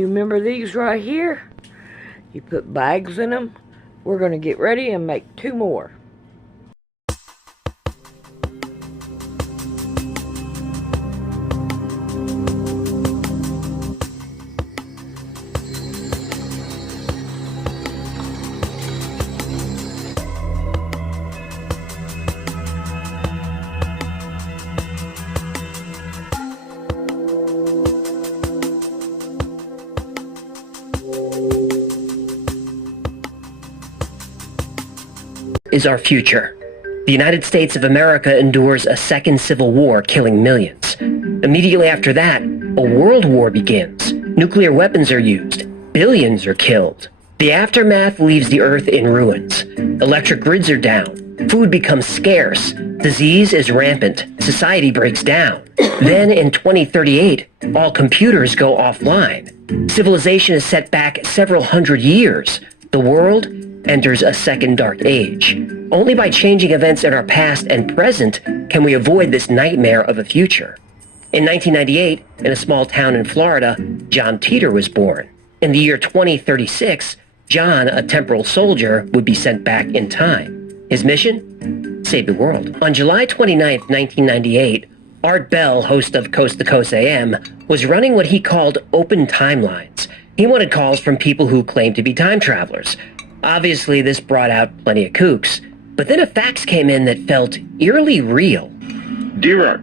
You remember these right here? You put bags in them. We're going to get ready and make 2 more. Is our future. The United States of America endures a second civil war, killing millions. Immediately after that, a world war begins. Nuclear weapons are used. Billions are killed. The aftermath leaves the earth in ruins. Electric grids are down. Food becomes scarce. Disease is rampant. Society breaks down. Then in 2038, all computers go offline. Civilization is set back several hundred years. The world enters a second dark age. Only by changing events in our past and present can we avoid this nightmare of a future. In 1998, in a small town in Florida, John Titor was born. In the year 2036, John, a temporal soldier, would be sent back in time. His mission? Save the world. On July 29, 1998, Art Bell, host of Coast to Coast AM, was running what he called open timelines. He wanted calls from people who claimed to be time travelers. Obviously, this brought out plenty of kooks, but then a fax came in that felt eerily real. Dear Art,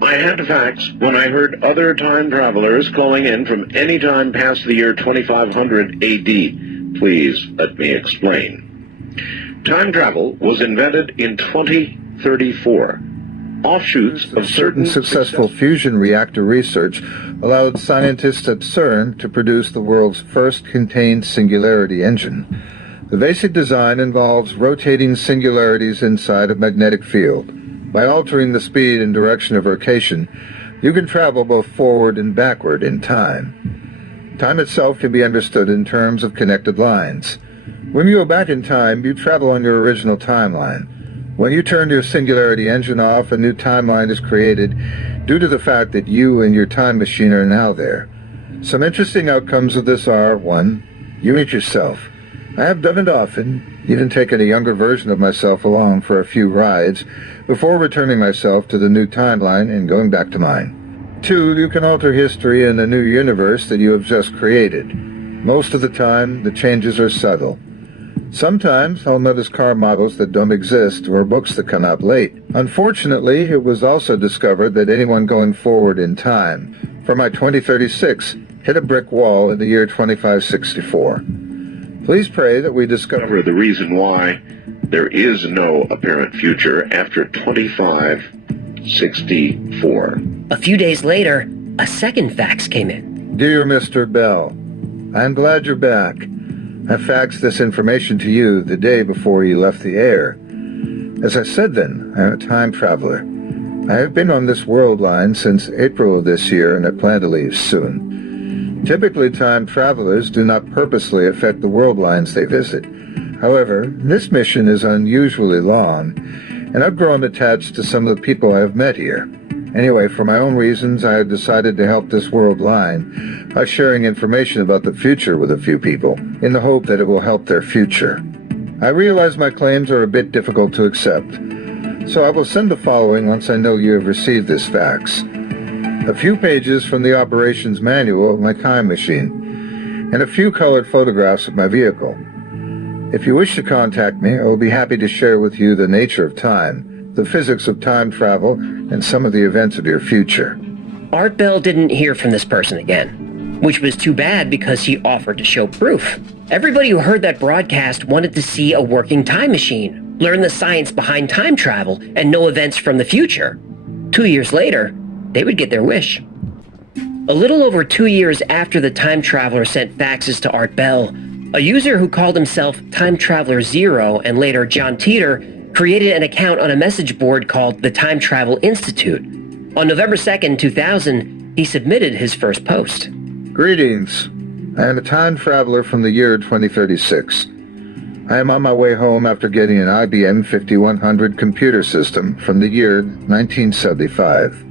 I had a fax when I heard other time travelers calling in from any time past the year 2500 AD. Please let me explain. Time travel was invented in 2034. Offshoots of certain successful fusion reactor research allowed scientists at CERN to produce the world's first contained singularity engine. The basic design involves rotating singularities inside a magnetic field. By altering the speed and direction of rotation, you can travel both forward and backward in time. Time itself can be understood in terms of connected lines. When you go back in time, you travel on your original timeline. When you turn your singularity engine off, a new timeline is created due to the fact that you and your time machine are now there. Some interesting outcomes of this are: 1. You meet yourself. I have done it often, even taken a younger version of myself along for a few rides before returning myself to the new timeline and going back to mine. 2. You can alter history in a new universe that you have just created. Most of the time, the changes are subtle. Sometimes I'll notice car models that don't exist or books that come out late. Unfortunately, it was also discovered that anyone going forward in time for my 2036 hit a brick wall in the year 2564. Please pray that we discover the reason why there is no apparent future after 2564. A few days later, a second fax came in. Dear Mr. Bell, I am glad you're back. I faxed this information to you the day before you left the air. As I said then, I am a time traveler. I have been on this world line since April of this year and I plan to leave soon. Typically, time travelers do not purposely affect the world lines they visit. However, this mission is unusually long, and I've grown attached to some of the people I have met here. Anyway, for my own reasons, I have decided to help this world line by sharing information about the future with a few people, in the hope that it will help their future. I realize my claims are a bit difficult to accept, so I will send the following once I know you have received this fax. A few pages from the operations manual of my time machine, and a few colored photographs of my vehicle. If you wish to contact me, I will be happy to share with you the nature of time, the physics of time travel, and some of the events of your future. Art Bell didn't hear from this person again, which was too bad because he offered to show proof. Everybody who heard that broadcast wanted to see a working time machine, learn the science behind time travel, and know events from the future. 2 years later, they would get their wish. A little over 2 years after the time traveler sent faxes to Art Bell, a user who called himself Time Traveler Zero and later John Titor created an account on a message board called the Time Travel Institute. On November 2nd, 2000, he submitted his first post. Greetings. I am a time traveler from the year 2036. I am on my way home after getting an IBM 5100 computer system from the year 1975.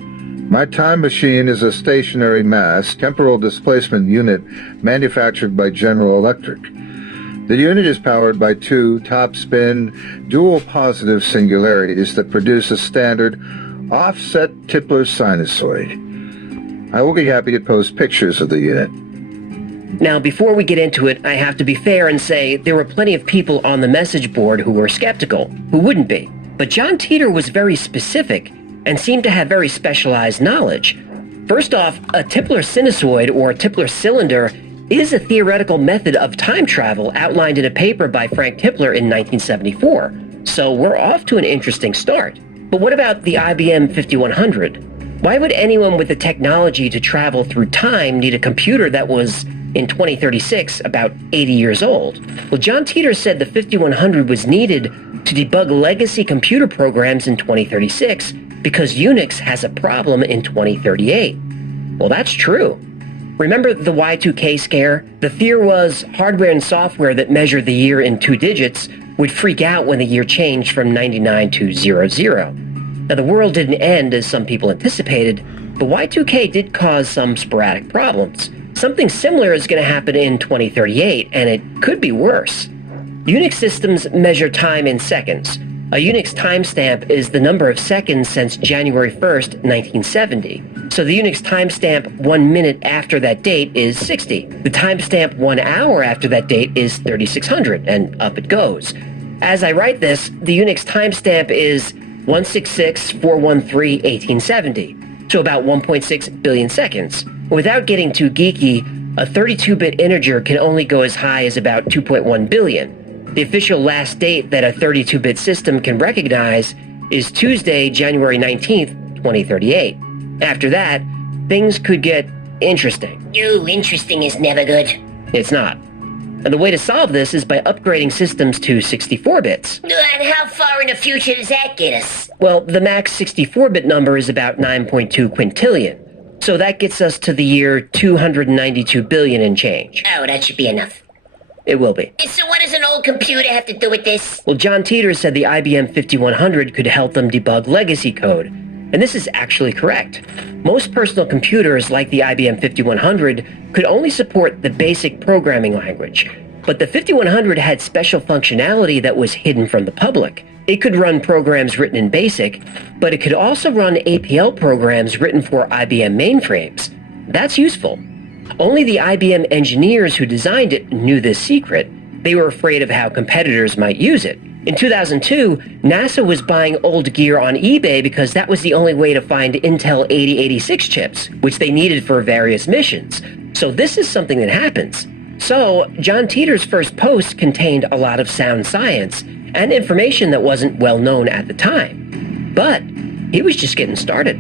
My time machine is a stationary mass temporal displacement unit manufactured by General Electric. The unit is powered by two top-spin, dual-positive singularities that produce a standard offset Tipler sinusoid. I will be happy to post pictures of the unit. Now, before we get into it, I have to be fair and say there were plenty of people on the message board who were skeptical, who wouldn't be. But John Titor was very specific and seemed to have very specialized knowledge. First off, a Tipler sinusoid, or Tipler cylinder, is a theoretical method of time travel outlined in a paper by Frank Tipler in 1974. So we're off to an interesting start. But what about the IBM 5100? Why would anyone with the technology to travel through time need a computer that was, in 2036, about 80 years old? Well, John Titor said the 5100 was needed to debug legacy computer programs in 2036 because Unix has a problem in 2038. Well, that's true. Remember the Y2K scare? The fear was hardware and software that measure the year in 2 digits would freak out when the year changed from 99 to 00. Now, the world didn't end as some people anticipated, but Y2K did cause some sporadic problems. Something similar is going to happen in 2038, and it could be worse. Unix systems measure time in seconds. A Unix timestamp is the number of seconds since January 1st, 1970. So the Unix timestamp 1 minute after that date is 60. The timestamp 1 hour after that date is 3600, and up it goes. As I write this, the Unix timestamp is 166-413-1870, so about 1.6 billion seconds. Without getting too geeky, a 32-bit integer can only go as high as about 2.1 billion. The official last date that a 32-bit system can recognize is Tuesday, January 19th, 2038. After that, things could get interesting. Ooh, interesting is never good. It's not. And the way to solve this is by upgrading systems to 64 bits. And how far in the future does that get us? Well, the max 64-bit number is about 9.2 quintillion. So that gets us to the year 292 billion and change. Oh, that should be enough. It will be. And so what does an old computer have to do with this? Well, John Titor said the IBM 5100 could help them debug legacy code. And this is actually correct. Most personal computers, like the IBM 5100, could only support the basic programming language. But the 5100 had special functionality that was hidden from the public. It could run programs written in BASIC, but it could also run APL programs written for IBM mainframes. That's useful. Only the IBM engineers who designed it knew this secret. They were afraid of how competitors might use it. In 2002, NASA was buying old gear on eBay because that was the only way to find Intel 8086 chips, which they needed for various missions. So this is something that happens. So, John Titor's first post contained a lot of sound science and information that wasn't well known at the time. But he was just getting started.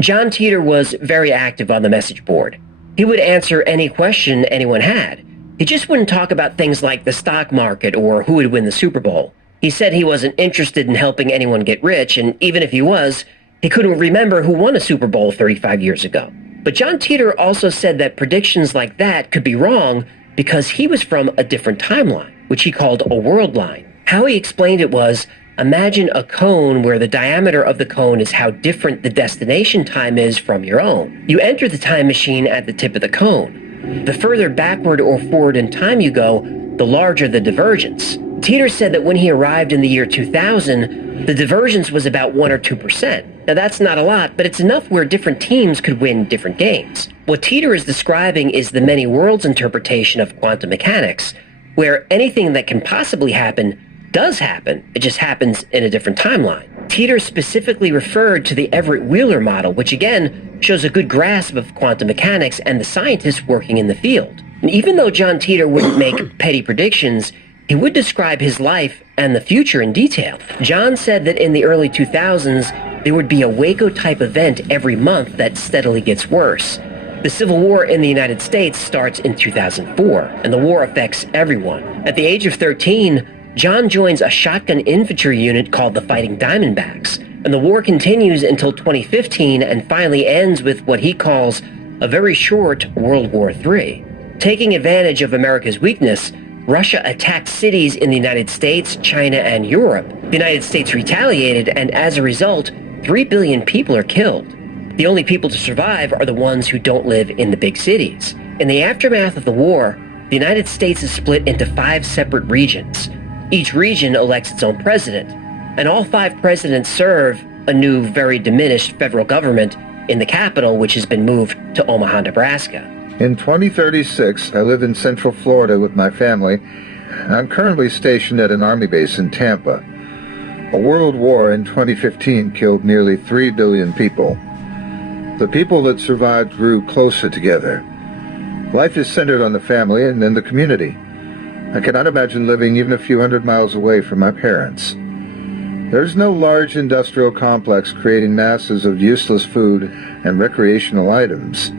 John Titor was very active on the message board. He would answer any question anyone had. He just wouldn't talk about things like the stock market or who would win the Super Bowl. He said he wasn't interested in helping anyone get rich, and even if he was, he couldn't remember who won a Super Bowl 35 years ago. But John Titor also said that predictions like that could be wrong because he was from a different timeline, which he called a world line. How he explained it was, imagine a cone where the diameter of the cone is how different the destination time is from your own. You enter the time machine at the tip of the cone. The further backward or forward in time you go, the larger the divergence. Titor said that when he arrived in the year 2000, the divergence was about 1 or 2%. Now that's not a lot, but it's enough where different teams could win different games. What Titor is describing is the many worlds interpretation of quantum mechanics, where anything that can possibly happen does happen, it just happens in a different timeline. Titor specifically referred to the Everett Wheeler model, which again shows a good grasp of quantum mechanics and the scientists working in the field. And even though John Titor wouldn't make petty predictions, he would describe his life and the future in detail. John said that in the early 2000s, there would be a Waco-type event every month that steadily gets worse. The Civil War in the United States starts in 2004, and the war affects everyone. At the age of 13, John joins a shotgun infantry unit called the Fighting Diamondbacks, and the war continues until 2015 and finally ends with what he calls a very short World War III. Taking advantage of America's weakness, Russia attacked cities in the United States, China, and Europe. The United States retaliated, and as a result, 3 billion people are killed. The only people to survive are the ones who don't live in the big cities. In the aftermath of the war, the United States is split into 5 separate regions. Each region elects its own president, and all 5 presidents serve a new, very diminished federal government in the capital, which has been moved to Omaha, Nebraska. In 2036, I live in Central Florida with my family. I'm currently stationed at an Army base in Tampa. A world war in 2015 killed nearly 3 billion people. The people that survived grew closer together. Life is centered on the family and then the community. I cannot imagine living even a few hundred miles away from my parents. There's no large industrial complex creating masses of useless food and recreational items.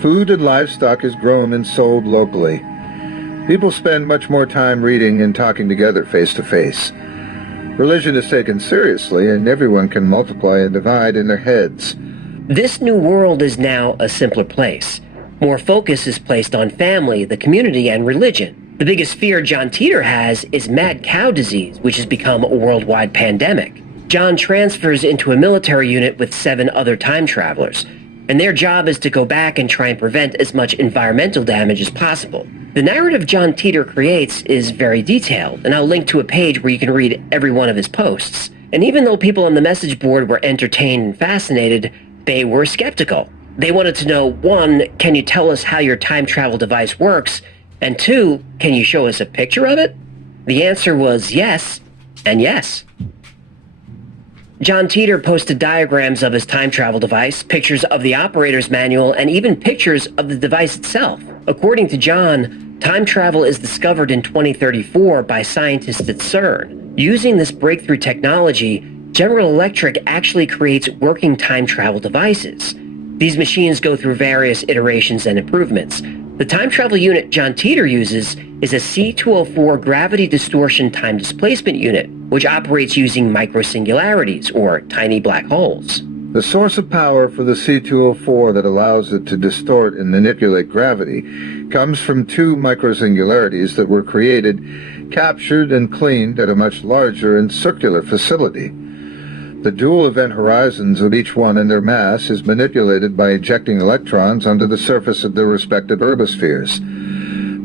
Food and livestock is grown and sold locally. People spend much more time reading and talking together face to face. Religion is taken seriously, and everyone can multiply and divide in their heads. This new world is now a simpler place. More focus is placed on family, the community, and religion. The biggest fear John Titor has is mad cow disease, which has become a worldwide pandemic. John transfers into a military unit with 7 other time travelers, and their job is to go back and try and prevent as much environmental damage as possible. The narrative John Titor creates is very detailed, and I'll link to a page where you can read every one of his posts. And even though people on the message board were entertained and fascinated, they were skeptical. They wanted to know, 1, can you tell us how your time travel device works? And 2, can you show us a picture of it? The answer was yes, and yes. John Titor posted diagrams of his time travel device, pictures of the operator's manual, and even pictures of the device itself. According to John, time travel is discovered in 2034 by scientists at CERN. Using this breakthrough technology, General Electric actually creates working time travel devices. These machines go through various iterations and improvements. The time travel unit John Titor uses is a C204 gravity distortion time displacement unit, which operates using microsingularities, or tiny black holes. The source of power for the C204 that allows it to distort and manipulate gravity comes from 2 microsingularities that were created, captured, and cleaned at a much larger and circular facility. The dual event horizons of each one and their mass is manipulated by ejecting electrons onto the surface of their respective ergospheres.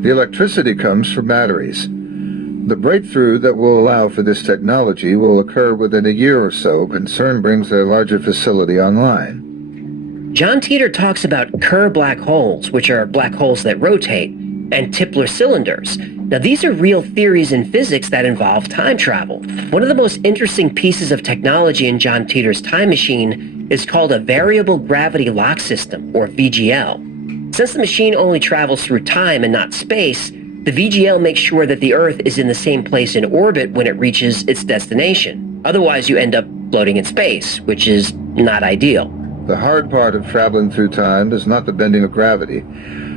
The electricity comes from batteries. The breakthrough that will allow for this technology will occur within a year or so when CERN brings their larger facility online. John Titor talks about Kerr black holes, which are black holes that rotate, and Tipler cylinders. Now, these are real theories in physics that involve time travel. One of the most interesting pieces of technology in John Titor's time machine is called a variable gravity lock system, or VGL. Since the machine only travels through time and not space, the VGL makes sure that the Earth is in the same place in orbit when it reaches its destination. Otherwise, you end up floating in space, which is not ideal. The hard part of traveling through time is not the bending of gravity,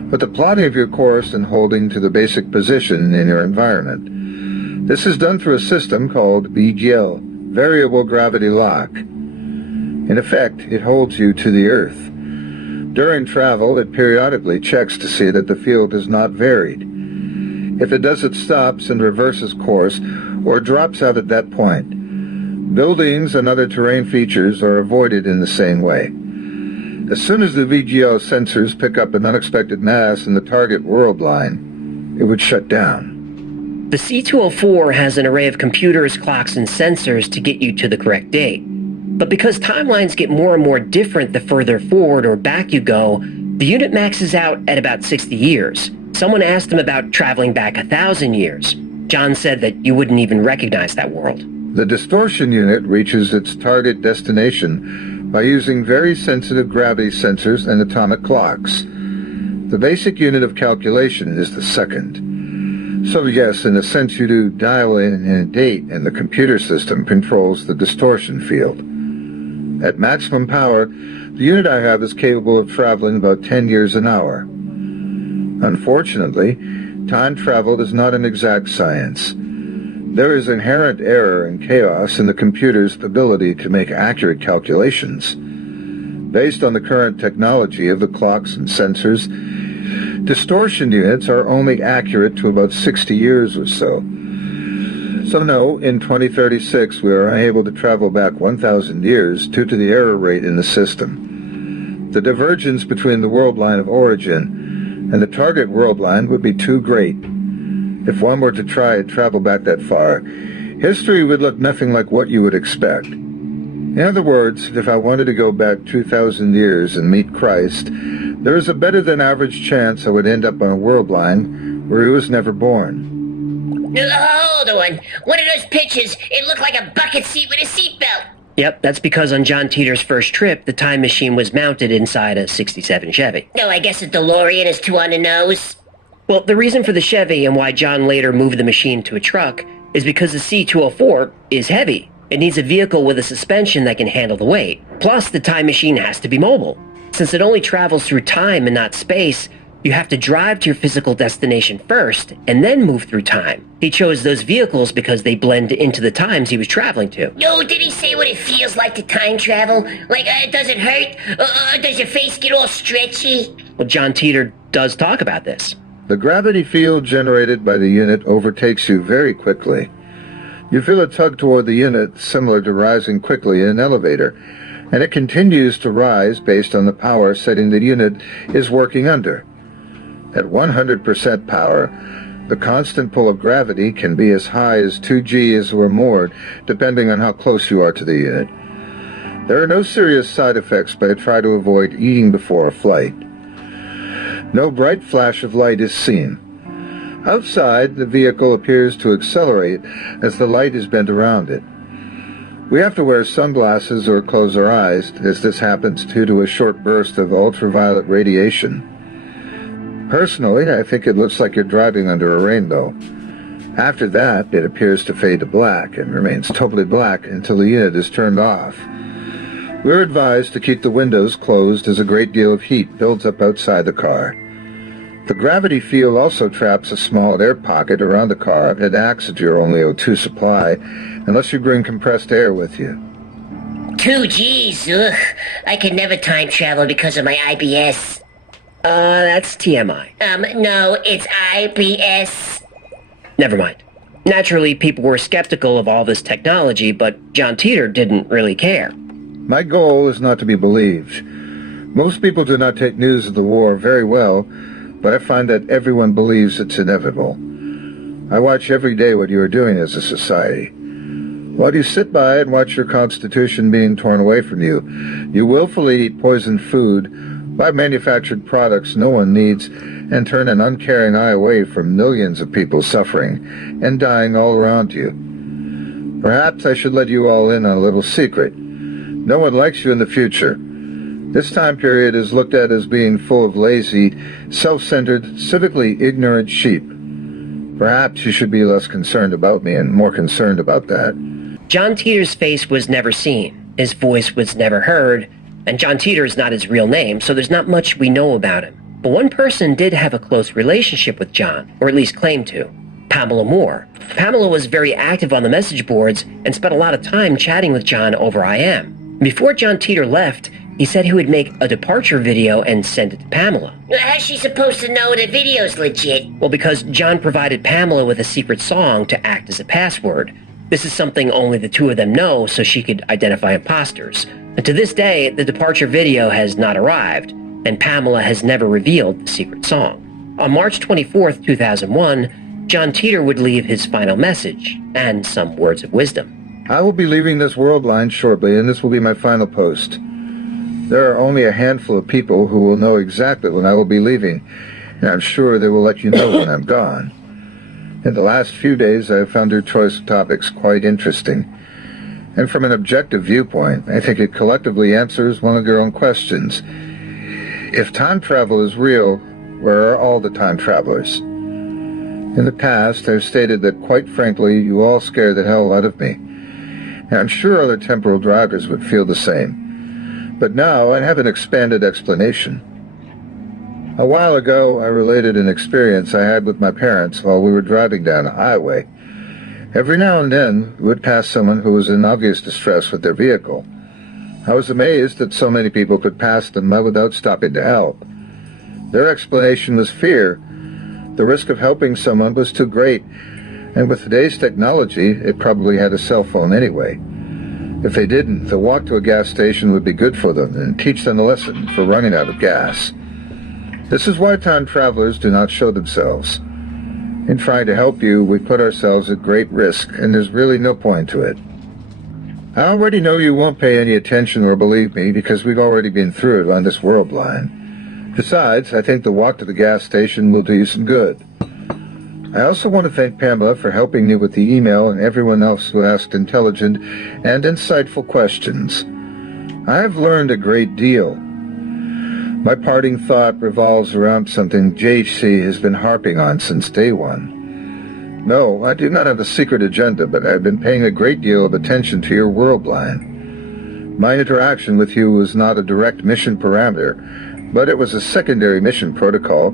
but the plotting of your course and holding to the basic position in your environment. This is done through a system called VGL, Variable Gravity Lock. In effect, it holds you to the Earth. During travel, it periodically checks to see that the field is not varied. If it does, it stops and reverses course or drops out at that point. Buildings and other terrain features are avoided in the same way. As soon as the VGL sensors pick up an unexpected mass in the target world line, it would shut down. The C204 has an array of computers, clocks, and sensors to get you to the correct date. But because timelines get more and more different the further forward or back you go, the unit maxes out at about 60 years. Someone asked him about traveling back 1,000 years. John said that you wouldn't even recognize that world. The distortion unit reaches its target destination by using very sensitive gravity sensors and atomic clocks. The basic unit of calculation is the second. So yes, in a sense you do dial in a date, and the computer system controls the distortion field. At maximum power, the unit I have is capable of traveling about 10 years an hour. Unfortunately, time travel is not an exact science. There is inherent error and chaos in the computer's ability to make accurate calculations. Based on the current technology of the clocks and sensors, Distortion units are only accurate to about 60 years or so. So no, in 2036 we are unable to travel back 1,000 years due to the error rate in the system. The divergence between the world line of origin and the target world line would be too great. If one were to try and travel back that far, history would look nothing like what you would expect. In other words, if I wanted to go back 2,000 years and meet Christ, there is a better than average chance I would end up on a world line where he was never born. Hold on. One of those pictures, it looked like a bucket seat with a seatbelt. Yep, that's because on John Titor's first trip, the time machine was mounted inside a 67 Chevy. No, I guess a DeLorean is too on the nose. Well, the reason for the Chevy and why John later moved the machine to a truck is because the C-204 is heavy. It needs a vehicle with a suspension that can handle the weight. Plus, the time machine has to be mobile. Since it only travels through time and not space, you have to drive to your physical destination first and then move through time. He chose those vehicles because they blend into the times he was traveling to. No, did he say what it feels like to time travel? Like, does it hurt? Does your face get all stretchy? Well, John Titor does talk about this. The gravity field generated by the unit overtakes you very quickly. You feel a tug toward the unit similar to rising quickly in an elevator, and it continues to rise based on the power setting the unit is working under. At 100% power, the constant pull of gravity can be as high as 2 Gs or more, depending on how close you are to the unit. There are no serious side effects, but I try to avoid eating before a flight. No bright flash of light is seen. Outside, the vehicle appears to accelerate as the light is bent around it. We have to wear sunglasses or close our eyes, as this happens due to a short burst of ultraviolet radiation. Personally, I think it looks like you're driving under a rainbow. After that, it appears to fade to black and remains totally black until the unit is turned off. We're advised to keep the windows closed as a great deal of heat builds up outside the car. The gravity field also traps a small air pocket around the car that acts as your only O2 supply, unless you bring compressed air with you. 2 Gs, ugh. I could never time travel because of my IBS. That's TMI. No, it's IBS. Never mind. Naturally, people were skeptical of all this technology, but John Titor didn't really care. My goal is not to be believed. Most people do not take news of the war very well, but I find that everyone believes it's inevitable. I watch every day what you are doing as a society. While you sit by and watch your constitution being torn away from you, you willfully eat poisoned food, buy manufactured products no one needs, and turn an uncaring eye away from millions of people suffering and dying all around you. Perhaps I should let you all in on a little secret. No one likes you in the future. This time period is looked at as being full of lazy, self-centered, civically ignorant sheep. Perhaps you should be less concerned about me and more concerned about that. John Titor's face was never seen, his voice was never heard, and John Titor is not his real name, so there's not much we know about him. But one person did have a close relationship with John, or at least claimed to. Pamela Moore. Pamela was very active on the message boards and spent a lot of time chatting with John over IM. Before John Titor left, he said he would make a departure video and send it to Pamela. How's she supposed to know the video's legit? Well, because John provided Pamela with a secret song to act as a password. This is something only the two of them know, so she could identify imposters. And to this day, the departure video has not arrived, and Pamela has never revealed the secret song. On March 24th, 2001, John Titor would leave his final message and some words of wisdom. I will be leaving this world line shortly, and this will be my final post. There are only a handful of people who will know exactly when I will be leaving, and I'm sure they will let you know when I'm gone. In the last few days, I have found your choice of topics quite interesting, and from an objective viewpoint, I think it collectively answers one of your own questions. If time travel is real, where are all the time travelers? In the past, I've stated that, quite frankly, you all scare the hell out of me, and I'm sure other temporal drivers would feel the same. But now I have an expanded explanation. A while ago, I related an experience I had with my parents while we were driving down a highway. Every now and then, we would pass someone who was in obvious distress with their vehicle. I was amazed that so many people could pass them without stopping to help. Their explanation was fear. The risk of helping someone was too great, and with today's technology, it probably had a cell phone anyway. If they didn't, the walk to a gas station would be good for them and teach them a lesson for running out of gas. This is why time travelers do not show themselves. In trying to help you, we put ourselves at great risk, and there's really no point to it. I already know you won't pay any attention or believe me because we've already been through it on this world line. Besides, I think the walk to the gas station will do you some good. I also want to thank Pamela for helping me with the email and everyone else who asked intelligent and insightful questions. I have learned a great deal. My parting thought revolves around something JC has been harping on since day one. No, I do not have a secret agenda, but I've been paying a great deal of attention to your world line. My interaction with you was not a direct mission parameter, but it was a secondary mission protocol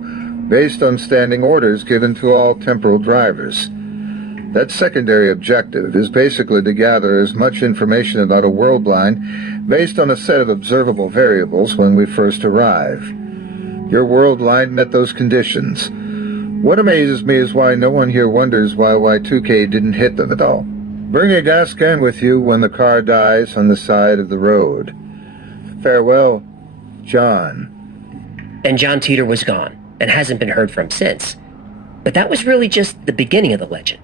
based on standing orders given to all temporal drivers. That secondary objective is basically to gather as much information about a world line based on a set of observable variables when we first arrive. Your world line met those conditions. What amazes me is why no one here wonders why Y2K didn't hit them at all. Bring a gas can with you when the car dies on the side of the road. Farewell, John. And John Titor was gone, and hasn't been heard from since. But that was really just the beginning of the legend.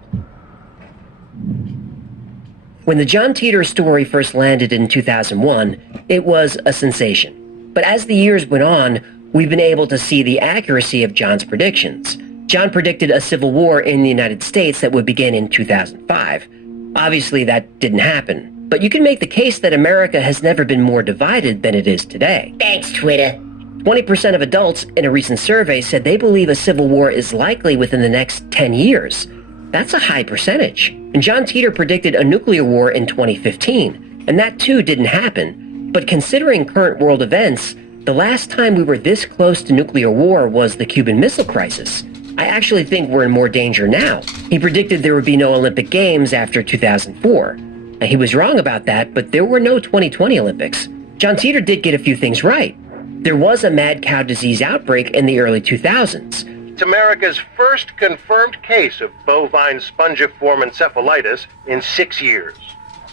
When the John Titor story first landed in 2001, it was a sensation. But as the years went on, we've been able to see the accuracy of John's predictions. John predicted a civil war in the United States that would begin in 2005. Obviously, that didn't happen. But you can make the case that America has never been more divided than it is today. Thanks, Twitter. 20% of adults in a recent survey said they believe a civil war is likely within the next 10 years. That's a high percentage. And John Titor predicted a nuclear war in 2015, and that too didn't happen. But considering current world events, the last time we were this close to nuclear war was the Cuban Missile Crisis. I actually think we're in more danger now. He predicted there would be no Olympic Games after 2004. Now, he was wrong about that, but there were no 2020 Olympics. John Titor did get a few things right. There was a mad cow disease outbreak in the early 2000s. It's America's first confirmed case of bovine spongiform encephalitis in 6 years.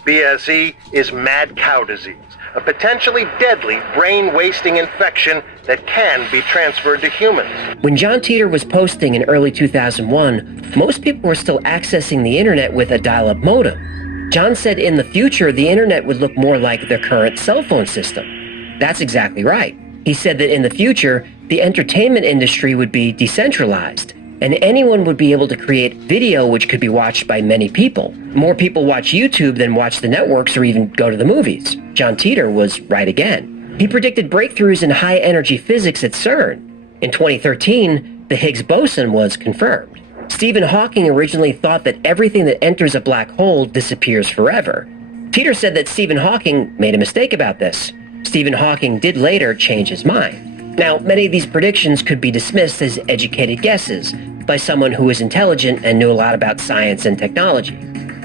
BSE is mad cow disease, a potentially deadly brain-wasting infection that can be transferred to humans. When John Titor was posting in early 2001, most people were still accessing the internet with a dial-up modem. John said in the future, the internet would look more like the current cell phone system. That's exactly right. He said that in the future, the entertainment industry would be decentralized, and anyone would be able to create video which could be watched by many people. More people watch YouTube than watch the networks or even go to the movies. John Titor was right again. He predicted breakthroughs in high-energy physics at CERN. In 2013, the Higgs boson was confirmed. Stephen Hawking originally thought that everything that enters a black hole disappears forever. Titor said that Stephen Hawking made a mistake about this. Stephen Hawking did later change his mind. Now, many of these predictions could be dismissed as educated guesses by someone who was intelligent and knew a lot about science and technology.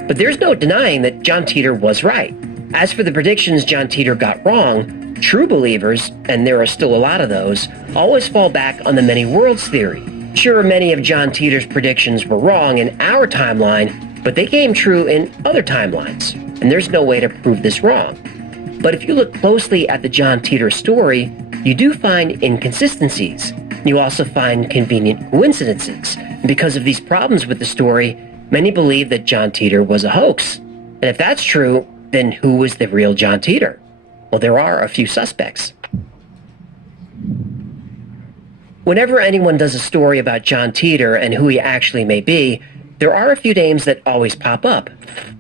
But there's no denying that John Titor was right. As for the predictions John Titor got wrong, true believers, and there are still a lot of those, always fall back on the many worlds theory. Sure, many of John Titor's predictions were wrong in our timeline, but they came true in other timelines, and there's no way to prove this wrong. But if you look closely at the John Titor story, you do find inconsistencies. You also find convenient coincidences. And because of these problems with the story, many believe that John Titor was a hoax. And if that's true, then who was the real John Titor? Well, there are a few suspects. Whenever anyone does a story about John Titor and who he actually may be, there are a few names that always pop up.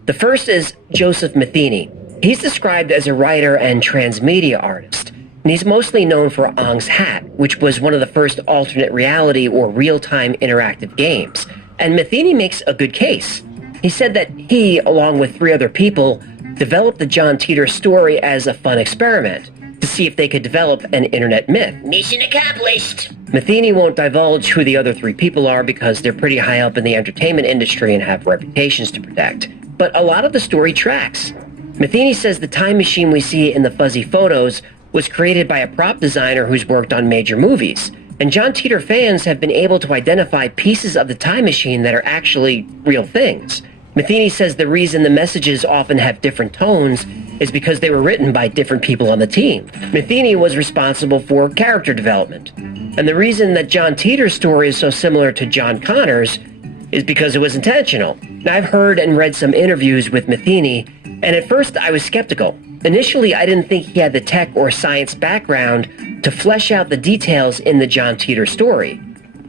The first is Joseph Matheny. He's described as a writer and transmedia artist, and he's mostly known for Ong's Hat, which was one of the first alternate reality or real-time interactive games. And Matheny makes a good case. He said that he, along with 3 other people, developed the John Titor story as a fun experiment to see if they could develop an internet myth. Mission accomplished. Matheny won't divulge who the other 3 people are because they're pretty high up in the entertainment industry and have reputations to protect. But a lot of the story tracks. Matheny says the time machine we see in the fuzzy photos was created by a prop designer who's worked on major movies, And John Titor fans have been able to identify pieces of the time machine that are actually real things. Matheny says the reason the messages often have different tones is because they were written by different people on the team. Matheny was responsible for character development. And the reason that John Titor's story is so similar to John Connor's is because it was intentional. Now, I've heard and read some interviews with Matheny, and at first I was skeptical. Initially, I didn't think he had the tech or science background to flesh out the details in the John Titor story.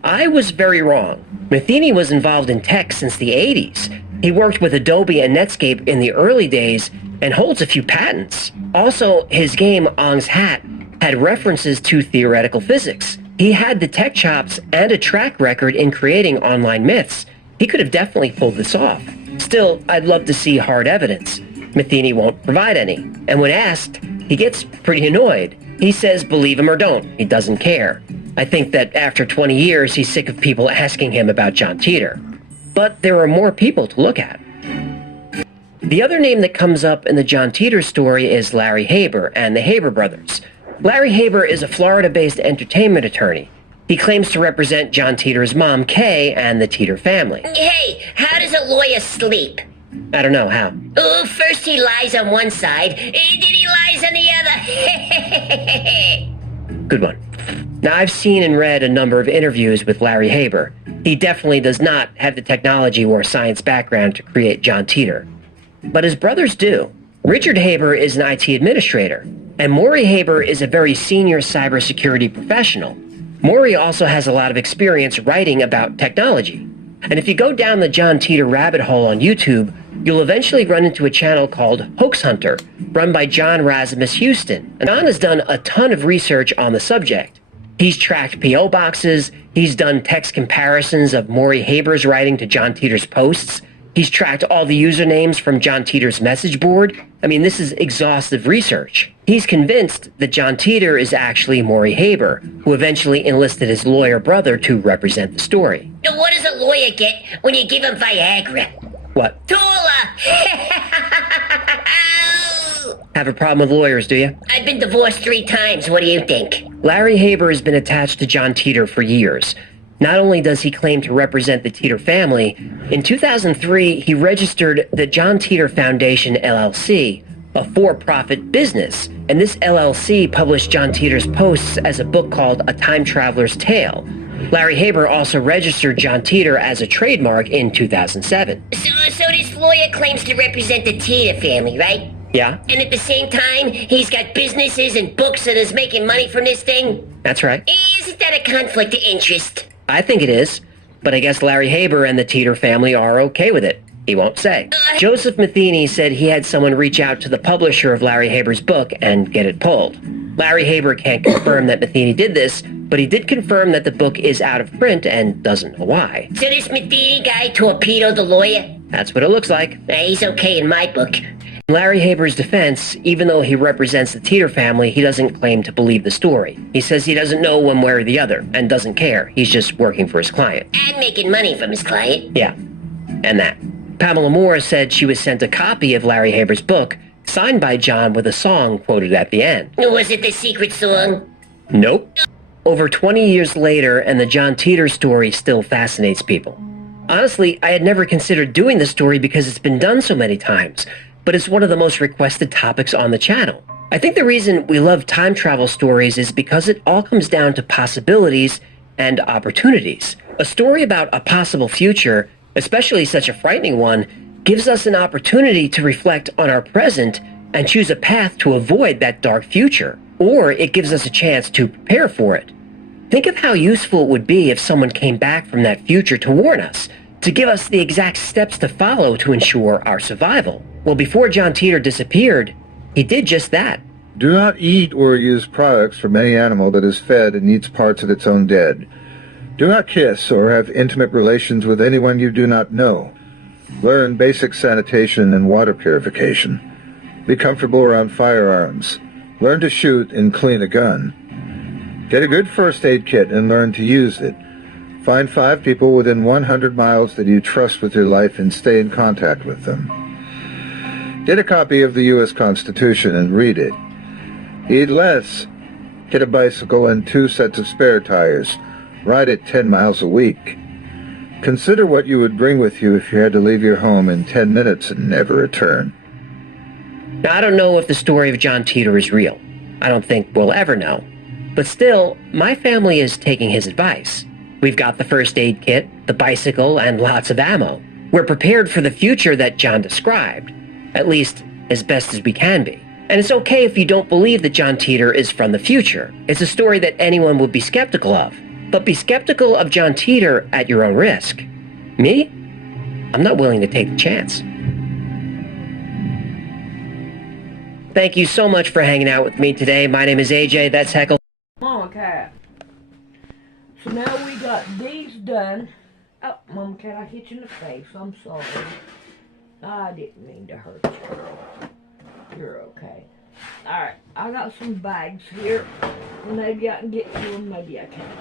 I was very wrong. Matheny was involved in tech since the 80s. He worked with Adobe and Netscape in the early days and holds a few patents. Also, his game, Ong's Hat, had references to theoretical physics. He had the tech chops and a track record in creating online myths. He could have definitely pulled this off. Still, I'd love to see hard evidence. Matheny won't provide any, and when asked, he gets pretty annoyed. He says believe him or don't, he doesn't care. I think that after 20 years, he's sick of people asking him about John Titor. But there are more people to look at. The other name that comes up in the John Titor story is Larry Haber and the Haber brothers. Larry Haber is a Florida-based entertainment attorney. He claims to represent John Titor's mom, Kay, and the Titor family. Hey, how does a lawyer sleep? I don't know how. Oh, first he lies on one side, and then he lies on the other. Good one. Now, I've seen and read a number of interviews with Larry Haber. He definitely does not have the technology or science background to create John Titor. But his brothers do. Richard Haber is an IT administrator, and Maury Haber is a very senior cybersecurity professional. Maury also has a lot of experience writing about technology. And if you go down the John Titor rabbit hole on YouTube, you'll eventually run into a channel called Hoax Hunter, run by John Rasmus Houston. And John has done a ton of research on the subject. He's tracked P.O. boxes, he's done text comparisons of Maury Haber's writing to John Titor's posts, he's tracked all the usernames from John Titor's message board. I mean, this is exhaustive research. He's convinced that John Titor is actually Maury Haber, who eventually enlisted his lawyer brother to represent the story. Now, what does a lawyer get when you give him Viagra? What? Taller! Have a problem with lawyers, do you? I've been divorced 3 times. What do you think? Larry Haber has been attached to John Titor for years. Not only does he claim to represent the Titor family, in 2003 he registered the John Titor Foundation LLC, a for-profit business, and this LLC published John Titor's posts as a book called A Time Traveler's Tale. Larry Haber also registered John Titor as a trademark in 2007. So this lawyer claims to represent the Titor family, right? Yeah, And at the same time, he's got businesses and books and is making money from this thing? that's right. Isn't that a conflict of interest? I think it is, but I guess Larry Haber and the Titor family are okay with it. He won't say. Joseph Matheny said he had someone reach out to the publisher of Larry Haber's book and get it pulled. Larry Haber can't confirm that Matheny did this, but he did confirm that the book is out of print and doesn't know why. So this Matheny guy torpedoed the lawyer? That's what it looks like. He's okay in my book. In Larry Haber's defense, even though he represents the Titor family, he doesn't claim to believe the story. He says he doesn't know one way or the other and doesn't care. He's just working for his client. And making money from his client. Yeah, and that. Pamela Moore said she was sent a copy of Larry Haber's book, signed by John with a song quoted at the end. Was it the secret song? Nope. Over 20 years later, and the John Titor story still fascinates people. Honestly, I had never considered doing the story because it's been done so many times, but it's one of the most requested topics on the channel. I think the reason we love time travel stories is because it all comes down to possibilities and opportunities. A story about a possible future, especially such a frightening one, gives us an opportunity to reflect on our present and choose a path to avoid that dark future. Or it gives us a chance to prepare for it. Think of how useful it would be if someone came back from that future to warn us, to give us the exact steps to follow to ensure our survival. Well, before John Titor disappeared, he did just that. Do not eat or use products from any animal that is fed and eats parts of its own dead. Do not kiss or have intimate relations with anyone you do not know. Learn basic sanitation and water purification. Be comfortable around firearms. Learn to shoot and clean a gun. Get a good first aid kit and learn to use it. Find 5 people within 100 miles that you trust with your life and stay in contact with them. Get a copy of the U.S. Constitution and read it. Eat less. get a bicycle and 2 sets of spare tires. Ride it 10 miles a week. Consider what you would bring with you if you had to leave your home in 10 minutes and never return. Now, I don't know if the story of John Titor is real. I don't think we'll ever know. But still, my family is taking his advice. We've got the first aid kit, the bicycle, and lots of ammo. We're prepared for the future that John described, at least as best as we can be. And it's okay if you don't believe that John Titor is from the future. It's a story that anyone would be skeptical of. But be skeptical of John Titor at your own risk. Me? I'm not willing to take the chance. Thank you so much for hanging out with me today. My name is AJ, that's Heckle. Mama Cat. So now we got these done. Oh, Mama Cat, I hit you in the face. I'm sorry. I didn't mean to hurt you. You're okay. Alright, I got some bags here. Maybe I can get you them, maybe I can.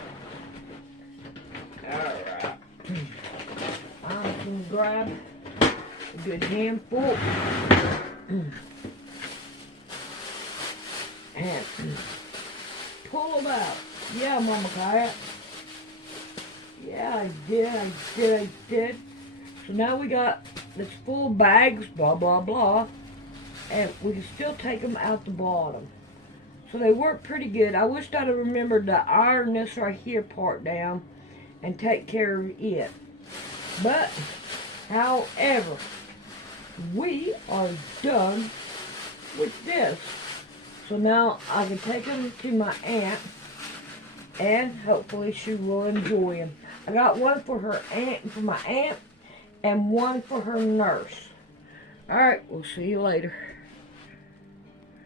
Alright. I'm going to grab a good handful. And pull them out. Yeah, Mama Cat. Yeah, I did. So now we got this full bags, blah, blah, blah. And we can still take them out the bottom. So they work pretty good. I wished I'd have remembered to iron this right here part down and take care of it. But, however, we are done with this. So now I can take them to my aunt, and hopefully she will enjoy them. I got one for her aunt, for my aunt, and one for her nurse. Alright, we'll see you later.